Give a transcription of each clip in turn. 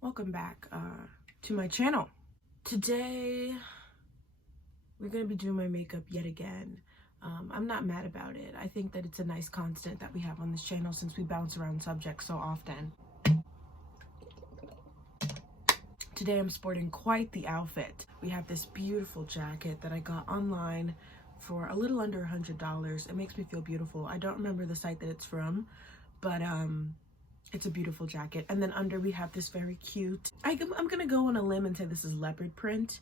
Welcome back to my channel. Today we're gonna be doing my makeup yet again. I'm not mad about it. I think that it's a nice constant that we have on this channel since we bounce around subjects so often. Today I'm sporting quite the outfit. We have this beautiful jacket that I got online for a little under $100. It makes me feel beautiful. I don't remember the site that it's from, but it's a beautiful jacket. And then under we have this very cute, I'm gonna go on a limb and say this is leopard print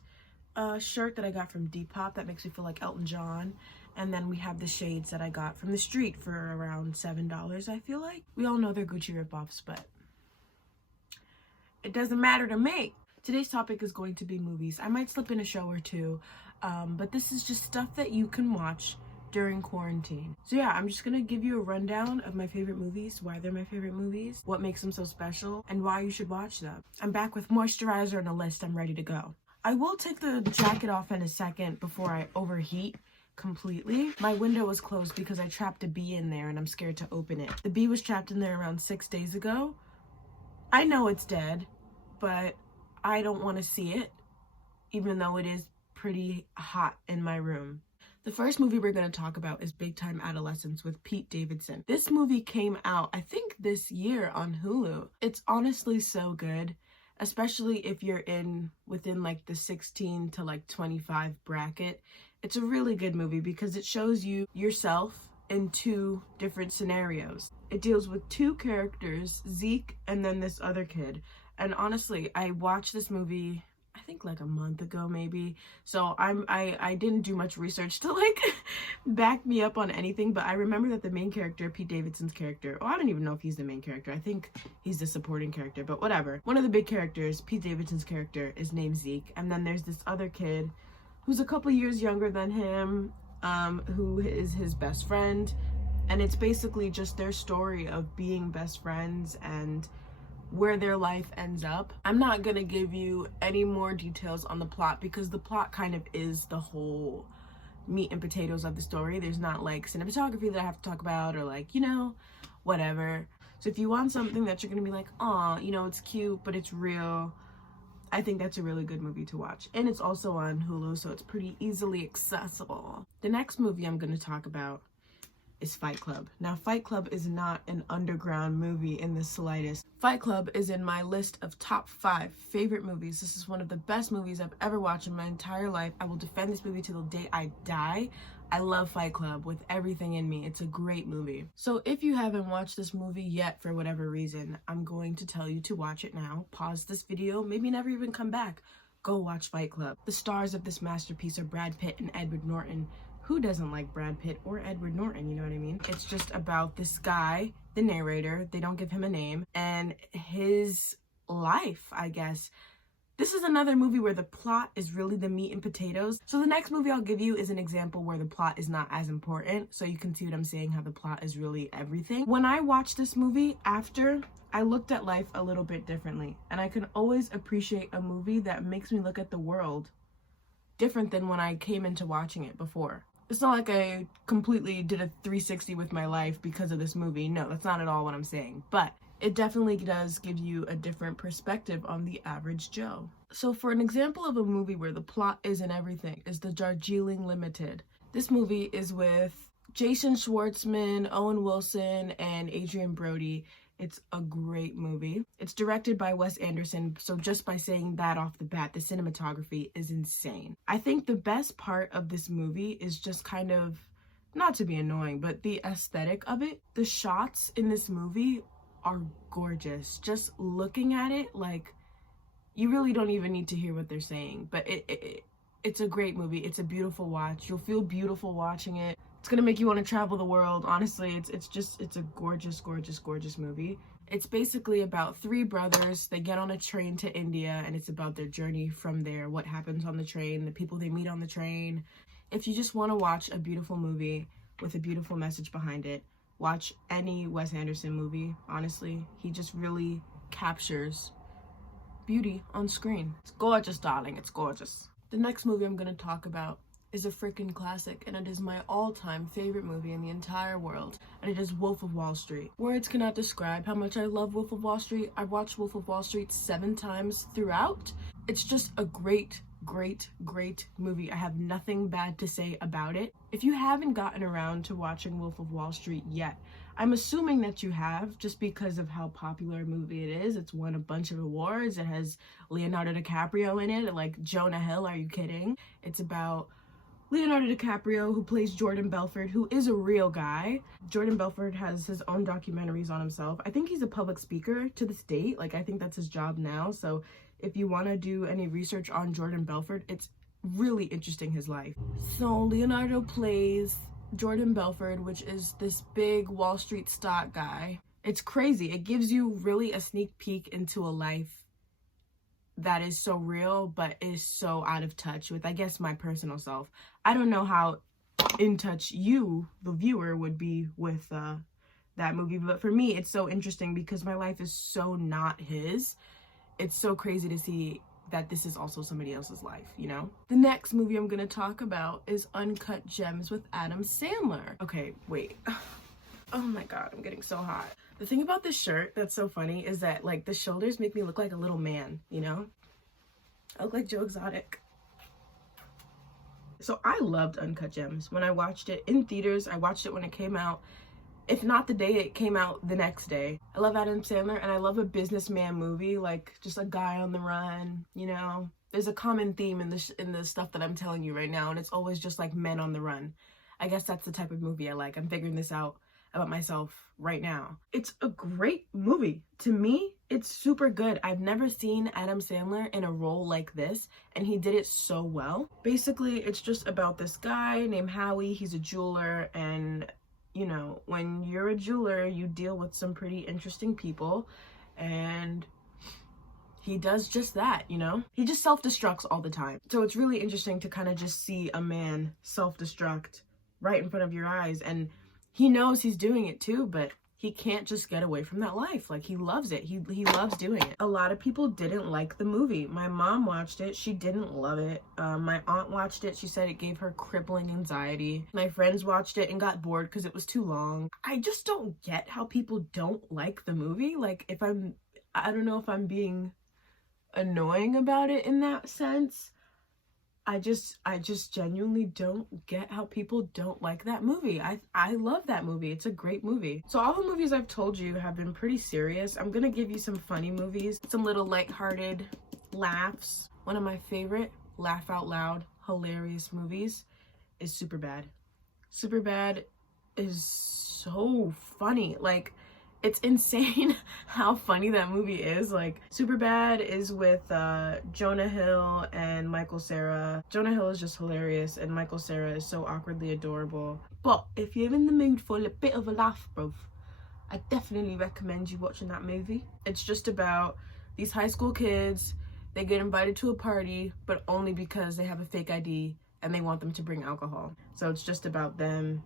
shirt that I got from Depop that makes me feel like Elton John. And then we have the shades that I got from the street for around $7, I feel like. We all know they're Gucci ripoffs, but it doesn't matter to me. Today's topic is going to be movies. I might slip in a show or two, but this is just stuff that you can watch during quarantine. So yeah, I'm just gonna give you a rundown of my favorite movies, why they're my favorite movies, what makes them so special, and why you should watch them. I'm back with moisturizer and a list. I'm ready to go. I will take the jacket off in a second before I overheat completely. My window was closed because I trapped a bee in there and I'm scared to open it. The bee was trapped in there around 6 days ago. I know it's dead, but I don't want to see it, even though it is pretty hot in my room. The first movie we're going to talk about is Big Time Adolescence with Pete Davidson. This movie came out, I think, this year on Hulu. It's honestly so good, especially if you're within like the 16 to like 25 bracket. It's a really good movie because it shows you yourself in two different scenarios. It deals with two characters, Zeke and then this other kid. And honestly, I watched this movie I think like a month ago maybe, so I didn't do much research to like back me up on anything, but I remember that the main character, Pete Davidson's character, I don't even know if he's the main character, I think he's the supporting character, but whatever. One of the big characters, Pete Davidson's character, is named Zeke, and then there's this other kid who's a couple years younger than him, who is his best friend, and it's basically just their story of being best friends and where their life ends up. I'm not gonna give you any more details on the plot because the plot kind of is the whole meat and potatoes of the story. There's not like cinematography that I have to talk about or like, you know, whatever. So if you want something that you're gonna be like, aw, you know, it's cute, but it's real, I think that's a really good movie to watch. And it's also on Hulu, so it's pretty easily accessible. The next movie I'm gonna talk about is Fight Club. Now, Fight Club is not an underground movie in the slightest. Fight Club is in my list of top 5 favorite movies. This is one of the best movies I've ever watched in my entire life. I will defend this movie till the day I die. I love Fight Club with everything in me. It's a great movie. So if you haven't watched this movie yet for whatever reason, I'm going to tell you to watch it now. Pause this video, maybe never even come back. Go watch Fight Club. The stars of this masterpiece are Brad Pitt and Edward Norton. Who doesn't like Brad Pitt or Edward Norton, you know what I mean? It's just about this guy, the narrator, they don't give him a name, and his life, I guess. This is another movie where the plot is really the meat and potatoes. So the next movie I'll give you is an example where the plot is not as important, so you can see what I'm saying, how the plot is really everything. When I watched this movie after, I looked at life a little bit differently, and I can always appreciate a movie that makes me look at the world different than when I came into watching it before. It's not like I completely did a 360 with my life because of this movie. No, that's not at all what I'm saying. But it definitely does give you a different perspective on the average Joe. So for an example of a movie where the plot isn't everything is the Darjeeling Limited. This movie is with Jason Schwartzman, Owen Wilson, and Adrian Brody. It's a great movie. It's directed by Wes Anderson, so just by saying that off the bat, the cinematography is insane. I think the best part of this movie is just kind of, not to be annoying, but the aesthetic of it. The shots in this movie are gorgeous. Just looking at it, like, you really don't even need to hear what they're saying, but it's a great movie. It's a beautiful watch. You'll feel beautiful watching it. It's gonna make you want to travel the world. Honestly, it's a gorgeous, gorgeous, gorgeous movie. It's basically about 3 brothers. They get on a train to India, and it's about their journey from there, what happens on the train, the people they meet on the train. If you just want to watch a beautiful movie with a beautiful message behind it, watch any Wes Anderson movie. Honestly, he just really captures beauty on screen. It's gorgeous, darling. It's gorgeous. The next movie I'm gonna talk about is a freaking classic, and it is my all-time favorite movie in the entire world, and it is Wolf of Wall Street. Words cannot describe how much I love Wolf of Wall Street. I've watched Wolf of Wall Street 7 times throughout. It's just a great movie. I have nothing bad to say about it. If you haven't gotten around to watching Wolf of Wall Street yet, I'm assuming that you have, just because of how popular a movie it is. It's won a bunch of awards. It has Leonardo DiCaprio in it, like Jonah Hill, are you kidding? It's about Leonardo DiCaprio, who plays Jordan Belfort, who is a real guy. Jordan Belfort has his own documentaries on himself. I think he's a public speaker to this date. Like, I think that's his job now. So if you want to do any research on Jordan Belfort, it's really interesting, his life. So Leonardo plays Jordan Belfort, which is this big Wall Street stock guy. It's crazy. It gives you really a sneak peek into a life that is so real, but is so out of touch with, I guess, my personal self. I don't know how in touch you, the viewer, would be with that movie, but for me, it's so interesting because my life is so not his. It's so crazy to see that this is also somebody else's life, you know? The next movie I'm gonna talk about is Uncut Gems with Adam Sandler. Okay, wait. Oh my god, I'm getting so hot. The thing about this shirt that's so funny is that, like, the shoulders make me look like a little man, you know? I look like Joe Exotic. So I loved Uncut Gems. When I watched it in theaters, I watched it when it came out. If not the day it came out, the next day. I love Adam Sandler, and I love a businessman movie, like just a guy on the run, you know? There's a common theme in the stuff that I'm telling you right now, and it's always just like men on the run. I guess that's the type of movie I like. I'm figuring this out about myself right now. It's a great movie. To me, it's super good. I've never seen Adam Sandler in a role like this, and he did it so well. Basically, it's just about this guy named Howie. He's a jeweler, and you know, when you're a jeweler, you deal with some pretty interesting people, and he does just that, you know? He just self-destructs all the time. So it's really interesting to kind of just see a man self-destruct right in front of your eyes, and he knows he's doing it too, but he can't just get away from that life. Like, he loves it. He loves doing it. A lot of people didn't like the movie. My mom watched it. She didn't love it. My aunt watched it. She said it gave her crippling anxiety. My friends watched it and got bored because it was too long. I just don't get how people don't like the movie. Like, I don't know if I'm being annoying about it in that sense. I just genuinely don't get how people don't like that movie. I love that movie. It's a great movie. So all the movies I've told you have been pretty serious. I'm gonna give you some funny movies, some little lighthearted laughs. One of my favorite laugh out loud hilarious movies is Superbad. Superbad is so funny. Like, it's insane how funny that movie is. Like, Superbad is with Jonah Hill and Michael Cera. Jonah Hill is just hilarious, and Michael Cera is so awkwardly adorable. But if you're in the mood for a bit of a laugh, bruv, I definitely recommend you watching that movie. It's just about these high school kids. They get invited to a party, but only because they have a fake ID and they want them to bring alcohol. So it's just about them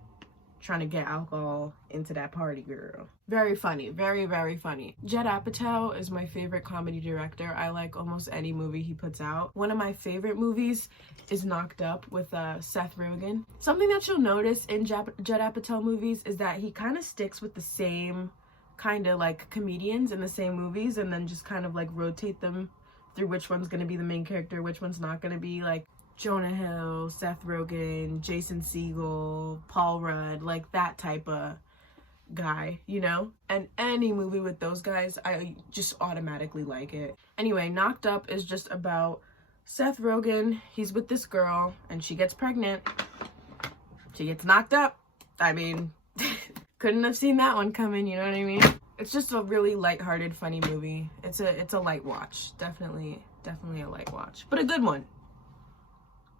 trying to get alcohol into that party, girl. Very funny. Very, very funny. Judd Apatow is my favorite comedy director. I like almost any movie he puts out. One of my favorite movies is Knocked Up with Seth Rogen. Something that you'll notice in Judd Apatow movies is that he kind of sticks with the same kind of like comedians in the same movies, and then just kind of like rotate them through which one's gonna be the main character, which one's not gonna be. Like Jonah Hill, Seth Rogen, Jason Segel, Paul Rudd, like that type of guy, you know? And any movie with those guys, I just automatically like it. Anyway, Knocked Up is just about Seth Rogen. He's with this girl, and she gets pregnant. She gets knocked up. I mean, couldn't have seen that one coming, you know what I mean? It's just a really lighthearted, funny movie. It's a light watch. Definitely a light watch. But a good one.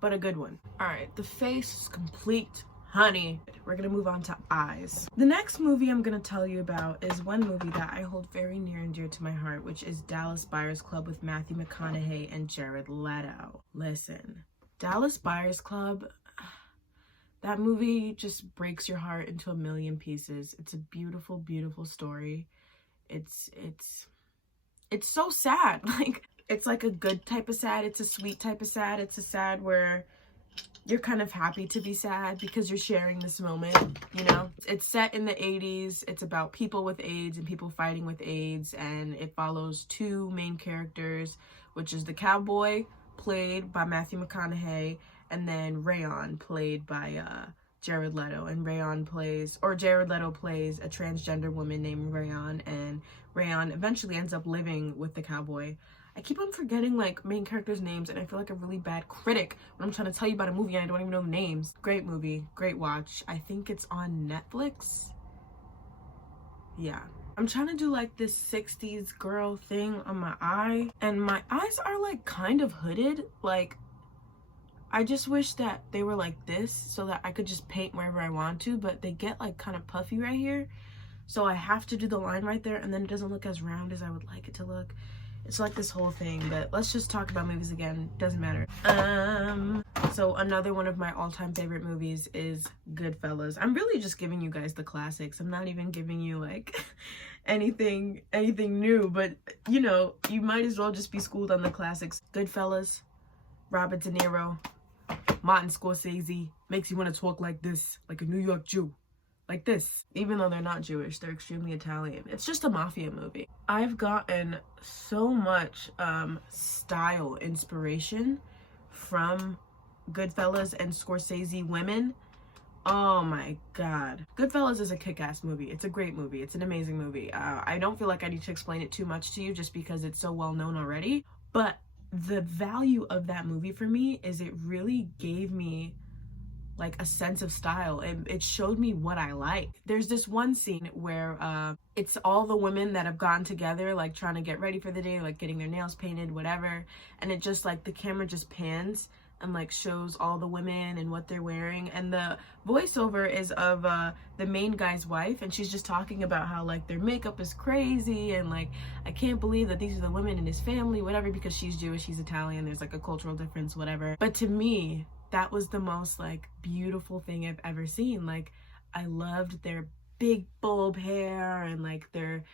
But a good one. All right, the face is complete, honey. We're gonna move on to eyes. The next movie I'm gonna tell you about is one movie that I hold very near and dear to my heart, which is Dallas Buyers Club with Matthew McConaughey and Jared Leto. Listen, Dallas Buyers Club, that movie just breaks your heart into a million pieces. It's a beautiful, beautiful story. It's so sad. Like, it's like a good type of sad. It's a sweet type of sad. It's a sad where you're kind of happy to be sad because you're sharing this moment, you know? It's set in the 80s. It's about people with AIDS and people fighting with AIDS, and it follows two main characters, which is the cowboy, played by Matthew McConaughey, and then Rayon, played by Jared Leto. And Jared Leto plays a transgender woman named Rayon, and Rayon eventually ends up living with the cowboy. I keep on forgetting like main characters' names, and I feel like a really bad critic when I'm trying to tell you about a movie and I don't even know the names. Great movie, great watch. I think it's on Netflix. Yeah. I'm trying to do like this 60s girl thing on my eye, and my eyes are like kind of hooded. Like, I just wish that they were like this so that I could just paint wherever I want to, but they get like kind of puffy right here. So I have to do the line right there, and then it doesn't look as round as I would like it to look. It's like this whole thing, but let's just talk about movies again. Doesn't matter. So another one of my all-time favorite movies is Goodfellas. I'm really just giving you guys the classics. I'm not even giving you like anything new, but you know, you might as well just be schooled on the classics. Goodfellas, Robert De Niro, Martin Scorsese, makes you want to talk like this, like a New York Jew. Like this. Even though they're not Jewish, they're extremely Italian. It's just a mafia movie. I've gotten so much style inspiration from Goodfellas and Scorsese women. Oh my god. Goodfellas is a kick-ass movie. It's a great movie. It's an amazing movie. I don't feel like I need to explain it too much to you just because it's so well known already. But the value of that movie for me is it really gave me like a sense of style. It showed me what I like. There's this one scene where it's all the women that have gotten together, like trying to get ready for the day, like getting their nails painted, whatever, and it just like the camera just pans and like shows all the women and what they're wearing, and the voiceover is of the main guy's wife, and she's just talking about how like their makeup is crazy, and like I can't believe that these are the women in his family, whatever, because she's Jewish, he's Italian, there's like a cultural difference, whatever. But to me, that was the most like beautiful thing I've ever seen. Like, I loved their big bulb hair and like their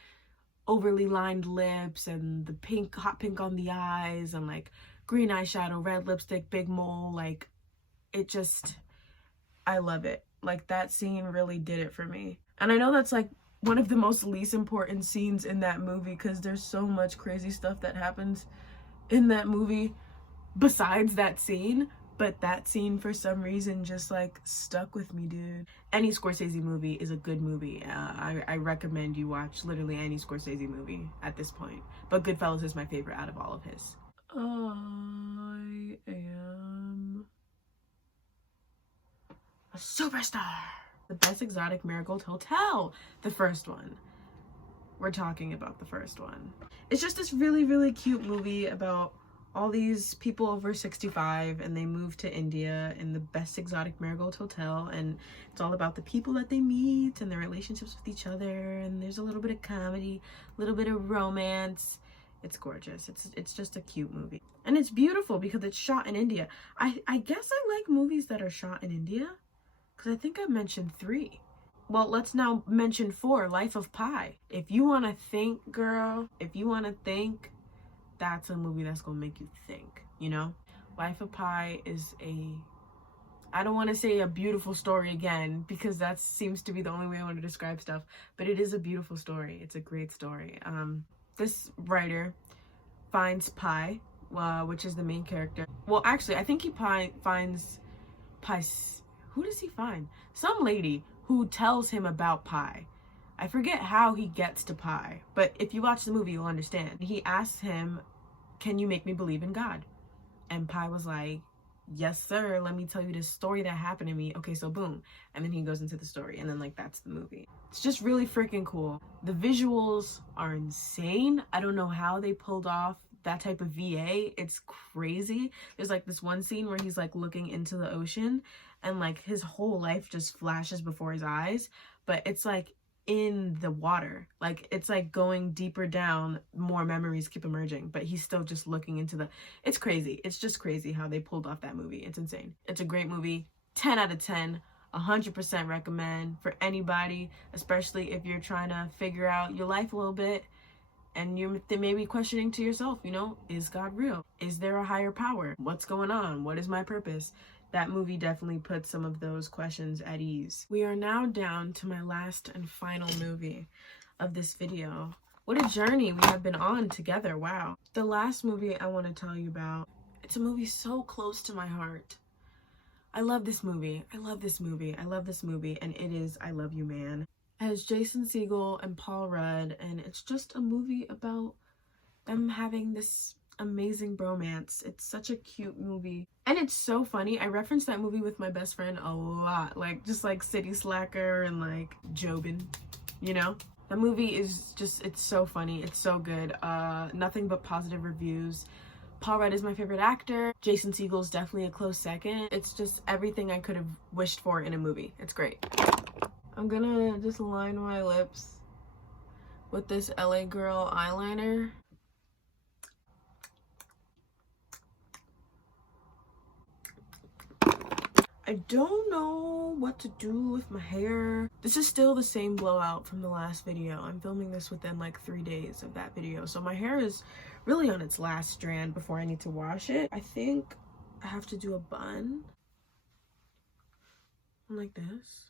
overly lined lips and the pink, hot pink on the eyes and like green eyeshadow, red lipstick, big mole. Like, it just, I love it. Like, that scene really did it for me. And I know that's like one of the most least important scenes in that movie because there's so much crazy stuff that happens in that movie besides that scene. But that scene, for some reason, just like stuck with me, dude. Any Scorsese movie is a good movie. I recommend you watch literally any Scorsese movie at this point. But Goodfellas is my favorite out of all of his. I am a superstar. The Best Exotic Marigold Hotel, the first one. We're talking about the first one. It's just this really, really cute movie about all these people over 65 and they move to India in the Best Exotic Marigold Hotel, and it's all about the people that they meet and their relationships with each other, and there's a little bit of comedy, a little bit of romance. It's gorgeous. It's just a cute movie, and it's beautiful because it's shot in India. I guess I like movies that are shot in India because I think I mentioned 3. Well, let's now mention 4, Life of Pi. If you want to think, girl, if you want to think, that's a movie that's gonna make you think, you know? Life of Pi is I don't want to say a beautiful story again because that seems to be the only way I want to describe stuff, but it is a beautiful story. It's a great story. This writer finds Pi, which is the main character. Well, actually, I think he finds Pi. Who does he find? Some lady who tells him about Pi. I forget how he gets to Pi, but if you watch the movie, you'll understand. He asks him, "Can you make me believe in God?" And Pi was like, "Yes, sir. Let me tell you this story that happened to me." Okay, so boom. And then he goes into the story, and then like that's the movie. It's just really freaking cool. The visuals are insane. I don't know how they pulled off that type of VA. It's crazy. There's like this one scene where he's like looking into the ocean and like his whole life just flashes before his eyes, but it's like in the water, like it's like going deeper down, more memories keep emerging, but he's still just looking into the, it's crazy. It's just crazy how they pulled off that movie. It's insane. It's a great movie. 10 out of 10. 100% recommend for anybody, especially if you're trying to figure out your life a little bit and you're maybe questioning to yourself, you know, is God real? Is there a higher power? What's going on? What is my purpose? that movie definitely put some of those questions at ease. We are now down to my last and final movie of this video. What a journey we have been on together, wow. The last movie I want to tell you about, it's a movie so close to my heart. I love this movie, I love this movie, I love this movie, and it is I Love You Man. It has Jason Segel and Paul Rudd, and it's just a movie about them having this amazing bromance. It's such a cute movie, and it's so funny. I reference that movie with my best friend a lot, like just like City Slacker and like Jobin, you know. The movie is just, it's so funny, it's so good. Nothing but positive reviews. Paul Rudd is my favorite actor. Jason Segel is definitely a close second. It's just everything I could have wished for in a movie. It's great. I'm gonna just line my lips with this LA Girl eyeliner. I don't know what to do with my hair. This is still the same blowout from the last video. I'm filming this within like 3 days of that video. So my hair is really on its last strand before I need to wash it. I think I have to do a bun. Like this.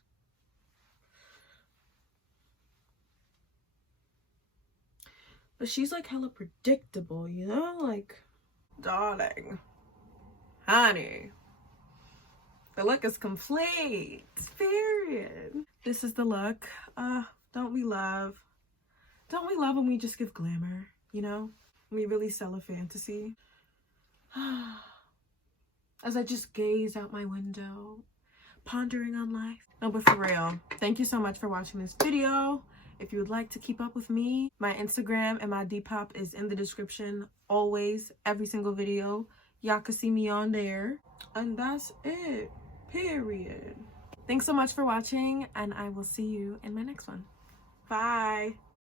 But she's like hella predictable, you know? Like, darling, honey, the look is complete, period. This is the look. Don't we love when we just give glamour, you know? When we really sell a fantasy. As I just gaze out my window, pondering on life. No, but for real, thank you so much for watching this video. If you would like to keep up with me, my Instagram and my depop is in the description always, every single video. Y'all can see me on there. And that's it. Period. Thanks so much for watching, and I will see you in my next one. Bye.